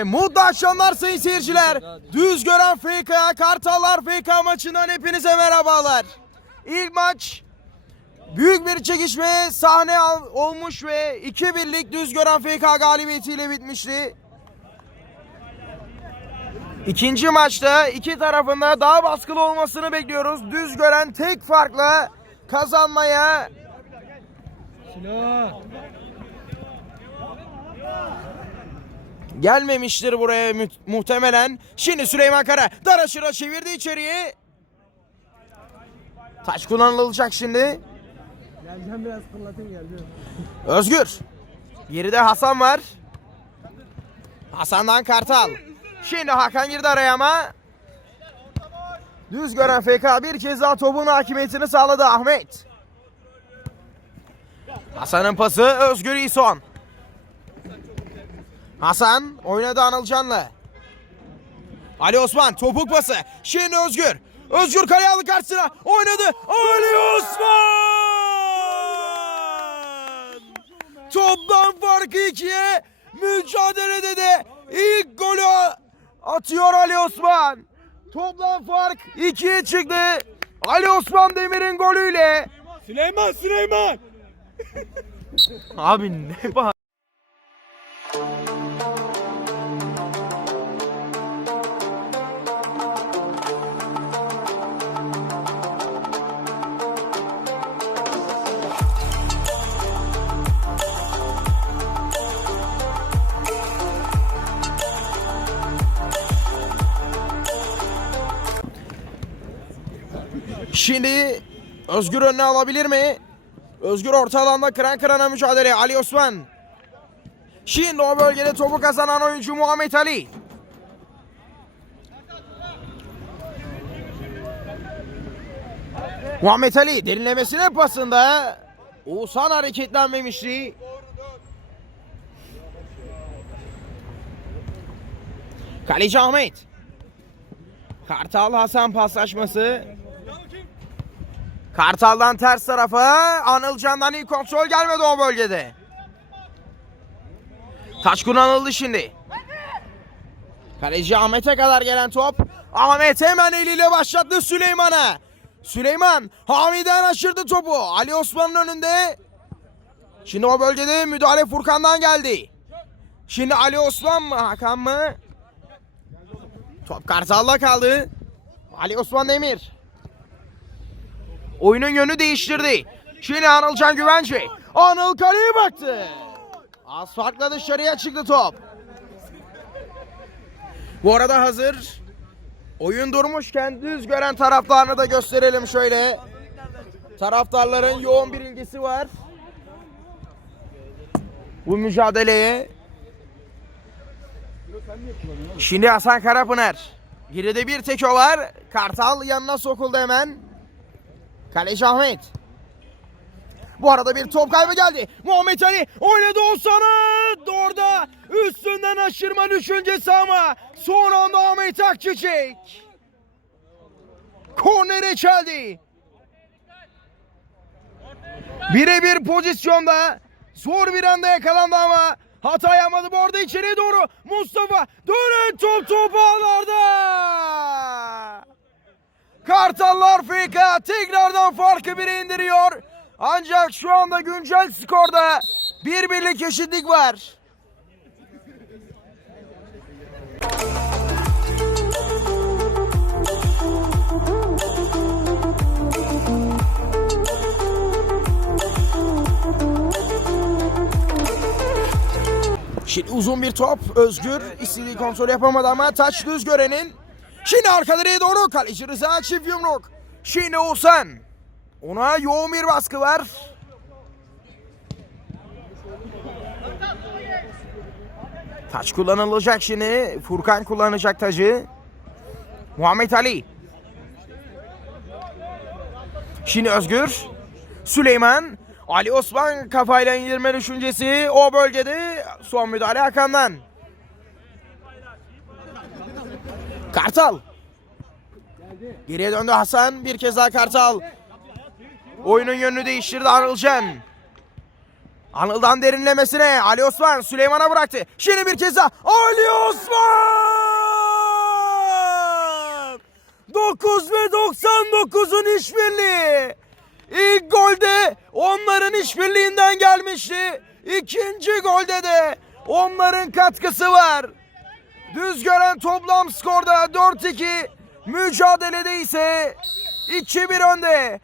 Ve mutlu akşamlar sayın seyirciler. Düz gören FK, Kartallar FK maçından hepinize merhabalar. İlk maç büyük bir çekişme sahne olmuş ve 2-1'lik düz gören FK galibiyetiyle bitmişti. İkinci maçta iki tarafında daha baskılı olmasını bekliyoruz. Düz gören tek farkla kazanmaya gelmemiştir buraya mü- muhtemelen. Şimdi Süleyman Kara Daraşır'a çevirdi içeriye. Taç kullanılacak şimdi. Geleceğim biraz fırlatayım geleceğim. Özgür. Geride Hasan var. Hasan'dan Kartal. Şimdi Hakan girdi araya ama. Düz gören FK bir kez daha topun hakimiyetini sağladı Ahmet. Hasan'ın pası Özgür İson. Hasan oynadı Anılcan'la. Ali Osman topuk pası. Şimdi Özgür. Özgür kaleye aldı karşısına. Oynadı. Ali Osman! Toplam farkı ikiye. Mücadelede de ilk golü atıyor Ali Osman. Toplam fark ikiye çıktı. Ali Osman Demir'in golüyle. Süleyman Süleyman. Abi ne bağır? Şimdi Özgür önüne alabilir mi? Özgür orta alanda kıran kırana mücadele. Ali Osman. Şimdi o bölgede topu kazanan oyuncu Muhammed Ali. Muhammed Ali derinlemesine pasında Oğuzhan hareketlenmemişti. Kaleci Ahmet. Kartal Hasan paslaşması. Kartal'dan ters tarafa Anılcan'dan iyi kontrol gelmedi o bölgede. Taç kullanıldı şimdi. Kaleci Ahmet'e kadar gelen top. Ahmet hemen eliyle başlattı Süleyman'a. Süleyman Hami'den aşırdı topu. Ali Osman'ın önünde. Şimdi o bölgede müdahale Furkan'dan geldi. Şimdi Ali Osman mı Hakan mı? Top Kartal'da kaldı. Ali Osman Demir. Oyunun yönü değiştirdi. Şimdi Anılcan Güvence. Anıl kaleye baktı. Az farkla dışarıya çıktı top. Bu arada hazır. Oyun durmuşken düz gören taraftarını da gösterelim şöyle. Taraftarların yoğun bir ilgisi var. Bu mücadeleye. Şimdi Hasan Karapınar. Geride bir tek o var. Kartal yanına sokuldu hemen. Kaleci Ahmet. Bu arada bir top kaybı geldi. Muhammed Ali oynadı Oğuzhan'a. Orada üstünden aşırma düşüncesi ama son anda Ahmet Akçiçek. Kornere çeldi. Birebir pozisyonda zor bir anda yakalandı ama hata yapmadı. Bu arada içeriye doğru Mustafa dönen top top ağlarda. Kartallar FK tekrardan farkı bire indiriyor. Ancak şu anda güncel skorda bir birlik eşitlik var. Şimdi uzun bir top. Özgür istediği kontrol yapamadı ama taç düz görenin. Şimdi arka doğru kaleci Rıza çift yumruk. Şimdi Oğuzhan. Ona yoğun bir baskı var. Taç kullanılacak şimdi. Furkan kullanacak tacı. Muhammed Ali. Şimdi Özgür. Süleyman. Ali Osman kafayla indirme düşüncesi o bölgede son müdahale Hakan'dan. Kartal. Geriye döndü Hasan. Bir kez daha Kartal. Oyunun yönünü değiştirdi Anılcan. Anıl'dan derinlemesine Ali Osman Süleyman'a bıraktı. Şimdi bir kez daha Ali Osman! 9 ve 99'un işbirliği. İlk golde onların işbirliğinden gelmişti. İkinci golde de onların katkısı var. Düz gören toplam skorda 4-2. Mücadelede ise 2-1 önde.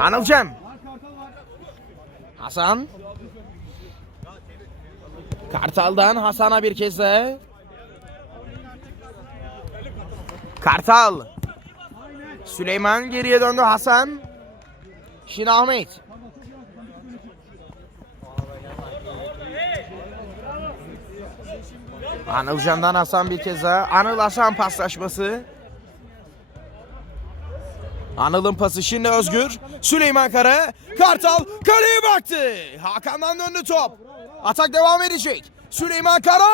Anılcan. Hasan. Kartal'dan Hasan'a bir kez daha. Kartal. Süleyman geriye döndü Hasan. Şimdi Ahmet. Anılcan'dan Hasan bir kez daha. Anıl Hasan paslaşması. Anıl'ın pası şimdi Özgür. Süleyman Kara. Kartal kaleye baktı. Hakan'dan döndü top. Atak devam edecek. Süleyman Kara.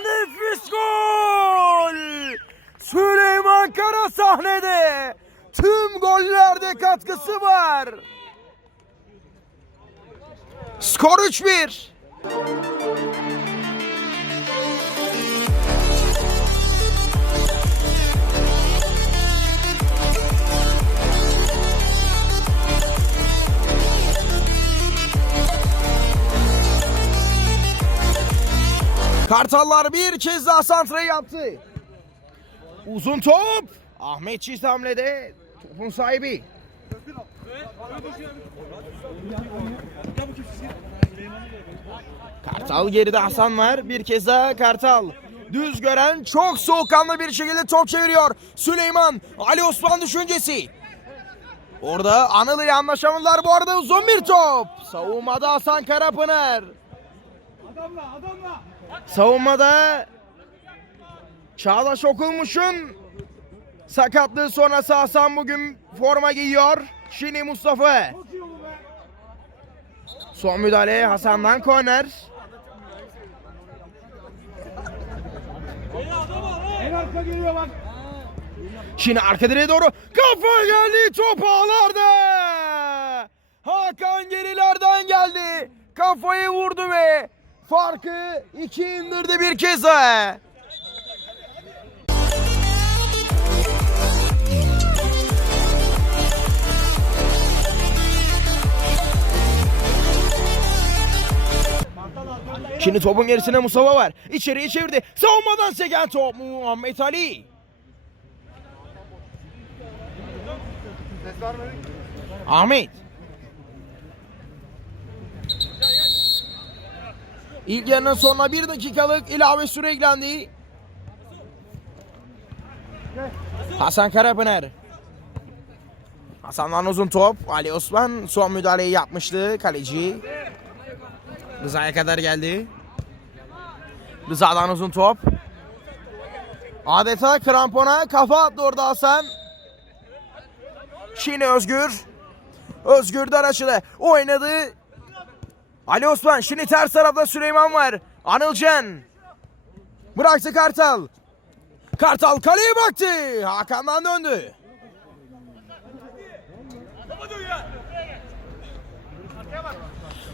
Nefis gol. Süleyman Kara sahnede. Tüm gollerde katkısı var. Skor 3-1. Kartallar bir kez daha santrayı yaptı. Uzun top. Ahmet Çiğit hamlede topun sahibi. Kartal geride Hasan var. Bir kez daha Kartal. Düz gören çok soğukkanlı bir şekilde top çeviriyor. Süleyman Ali Osman düşüncesi. Orada Anıl ile anlaşamadılar. Bu arada uzun bir top. Savunmada Hasan Karapınar. Adamla adamla. Savunmada Çağdaş Okulmuş'un sakatlığı sonrası Hasan bugün forma giyiyor. Şimdi Mustafa. Son müdahale Hasan'dan korner. Şimdi arka direğe doğru kafa geldi top ağlarda. Hakan gerilerden geldi. Kafayı vurdu ve farkı iki indirdi bir kez daha. Şimdi topun gerisinde Mustafa var. İçeriye çevirdi. Savunmadan seken top Muhammed Ali. Ahmet. İlk yarının sonuna bir dakikalık ilave süre eklendi. Hasan Karapınar. Hasan'dan uzun top. Ali Osman son müdahaleyi yapmıştı kaleci. Rıza'ya kadar geldi. Rıza'dan uzun top. Adeta krampona kafa attı orada Hasan. Şimdi Özgür. Özgür'den açılı. Oynadı. Ali Osman. Şimdi ters tarafta Süleyman var. Anılcan. Bıraktı Kartal. Kartal kaleye baktı. Hakan'dan döndü.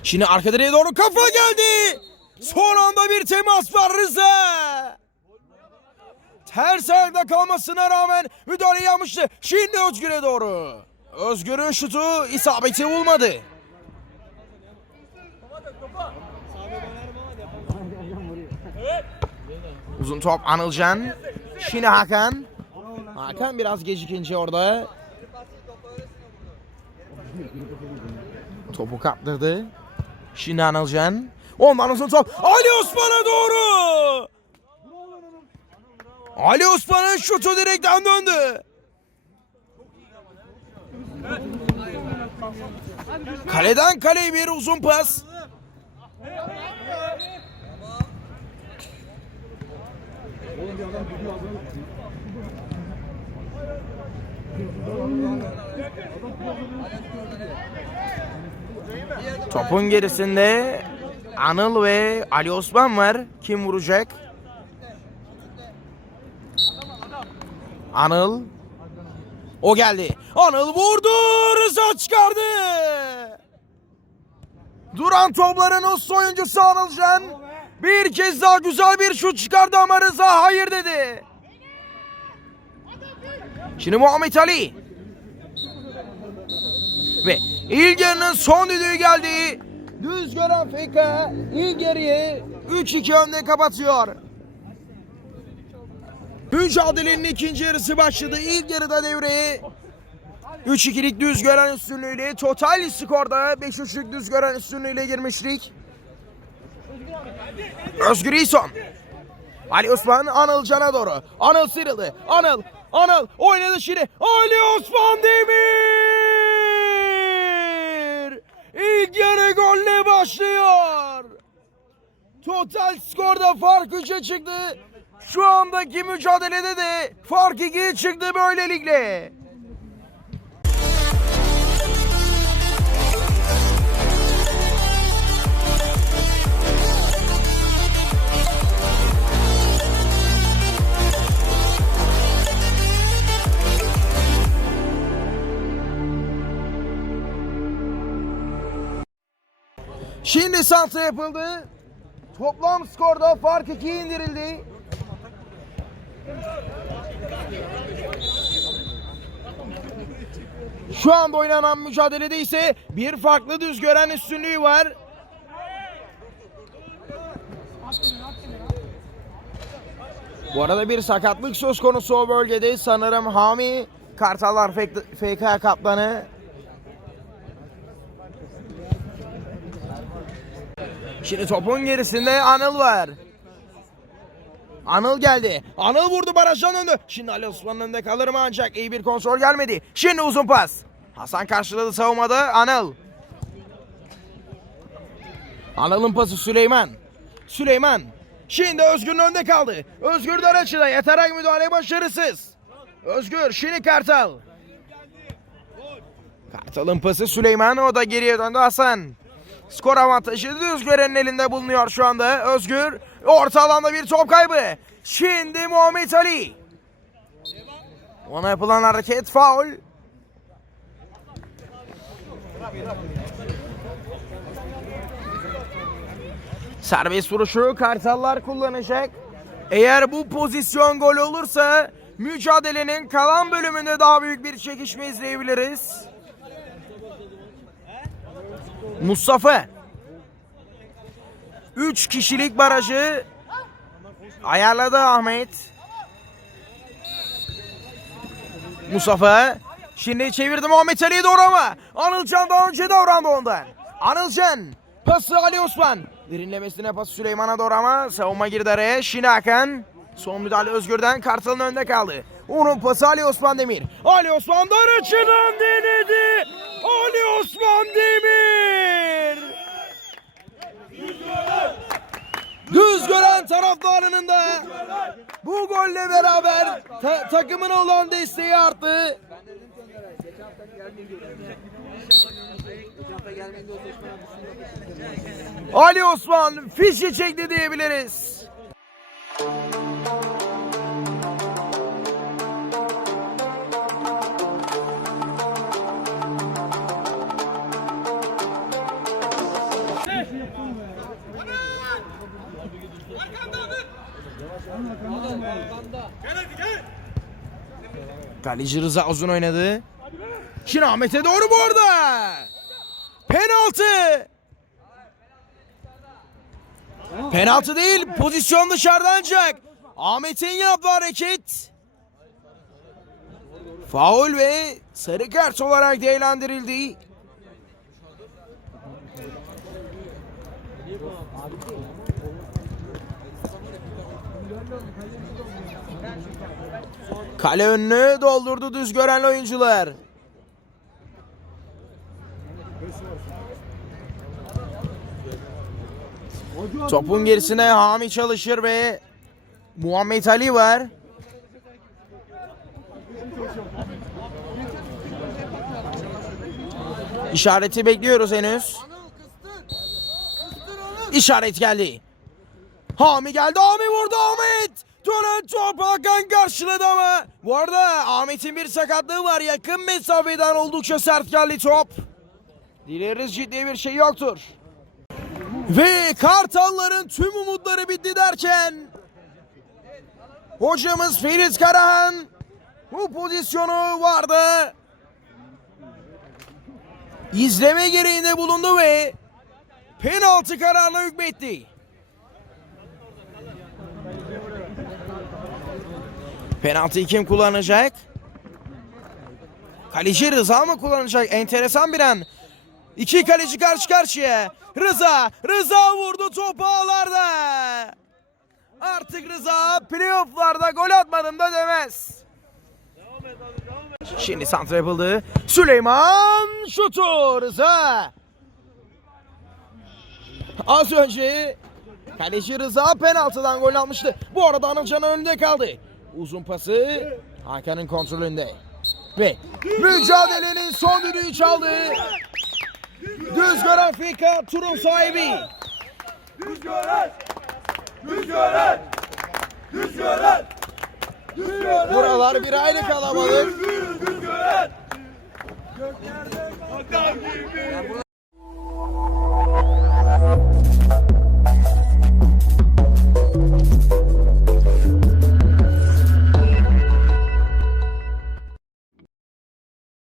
Şimdi arka direğe doğru kafa geldi. Son anda bir temas var Rıza. Ters ayakta kalmasına rağmen müdahale yapmıştı. Şimdi Özgür'e doğru. Özgür'ün şutu isabeti bulmadı. Uzun top Anılcan. Şimdi Hakan. Hakan biraz gecikince orada. Topu kaptırdı. Şimdi Anılcan. Ondan uzun top. Ali Osman'a doğru. Ali Osman'ın şutu direkten döndü. Kaleden kaleye bir uzun pas. Topun gerisinde Anıl ve Ali Osman var. Kim vuracak? Anıl. O geldi. Anıl vurdu. Rıza çıkardı. Duran topların o oyuncusu Anılcan. Bir kez daha güzel bir şut çıkardı ama Rıza hayır dedi. Şimdi Muhammed Ali. Ve ilk yarının son düdüğü geldi. Düz gören FK ilk yarıyı 3-2 önde kapatıyor. Mücadelenin ikinci yarısı başladı. İlk yarıda devreye 3-2'lik düz gören üstünlüğüyle total skorda 5-3'lük düz gören üstünlüğüyle girmiştik. Özgür İson. Ali Osman Anıl Can'a doğru. Anıl sıyrıldı. Anıl, Anıl oynadı şimdi. Ali Osman Demir! İlk yarı golle başlıyor. Total skorda fark 3'e çıktı. Şu andaki mücadelede de fark 2'ye çıktı böylelikle. Şimdi santra yapıldı. Toplam skorda fark 2'ye indirildi. Şu anda oynanan mücadelede ise bir farklı düz gören üstünlüğü var. Bu arada bir sakatlık söz konusu o bölgede. Sanırım Hami Kartallar FK kaptanı Şimdi topun gerisinde Anıl var. Anıl geldi. Anıl vurdu barajdan önde. Şimdi Ali Osman'ın önünde kalır mı ancak iyi bir kontrol gelmedi. Şimdi uzun pas. Hasan karşıladı savunmada Anıl. Anıl'ın pası Süleyman. Süleyman. Şimdi Özgür'ün önünde kaldı. Özgür dar açıda yatarak müdahale başarısız. Özgür şimdi Kartal. Kartal'ın pası Süleyman o da geriye döndü Hasan. Skor avantajı Düzgören'in elinde bulunuyor şu anda. Özgür orta alanda bir top kaybı. Şimdi Muhammed Ali. Ona yapılan hareket faul. Serbest vuruşu Kartallar kullanacak. Eğer bu pozisyon gol olursa mücadelenin kalan bölümünde daha büyük bir çekişme izleyebiliriz. Mustafa. 3 kişilik barajı ayarladı Ahmet. Mustafa. Şimdi çevirdi Muhammed Ali'ye doğru ama Anılcan daha önce davrandı ondan. Anılcan. Pası Ali Osman. Derinlemesine pası Süleyman'a doğru ama savunma girdi araya. Şimdi. Son müdahale Özgür'den Kartal'ın önünde kaldı. Onun pası Ali Osman Demir. Ali Osman dar açıdan denedi. Ali Osman Demir. Düz gören taraftarının da bu golle beraber ta- takımına olan desteği arttı. Ali Osman fişi çekti diyebiliriz. Kaleci Rıza uzun oynadı. Şimdi Ahmet'e doğru bu arada. Penaltı. Penaltı değil pozisyon dışarıda ancak. Ahmet'in yaptığı hareket. Faul ve sarı kart olarak değerlendirildi. Kale önünü doldurdu düz gören oyuncular. Topun gerisine Hami çalışır ve Muhammed Ali var. İşareti bekliyoruz henüz. İşaret geldi. Hami geldi. Hami vurdu Ahmet. Dönen top Hakan karşıladı ama. Bu arada Ahmet'in bir sakatlığı var. Yakın mesafeden oldukça sert geldi top. Dileriz ciddi bir şey yoktur. Ve Kartalların tüm umutları bitti derken hocamız Ferit Karahan bu pozisyonu vardı. İzleme gereğinde bulundu ve penaltı kararına hükmetti. Penaltıyı kim kullanacak? Kaleci Rıza mı kullanacak? Enteresan bir an. İki kaleci karşı karşıya. Rıza, Rıza vurdu topu ağlarda. Artık Rıza playofflarda gol atmadım da demez. Şimdi santra yapıldı. Süleyman şutu Rıza. Az önce kaleci Rıza penaltıdan gol almıştı. Bu arada Anılcan'ın önünde kaldı. Uzun pası Hakan'ın kontrolünde. Ve mücadelenin son düdüğü çaldı. Düzgör Afrika turun sahibi. Gören. Düz gören. Buralar bir aile kalabalık. Göklerde gibi.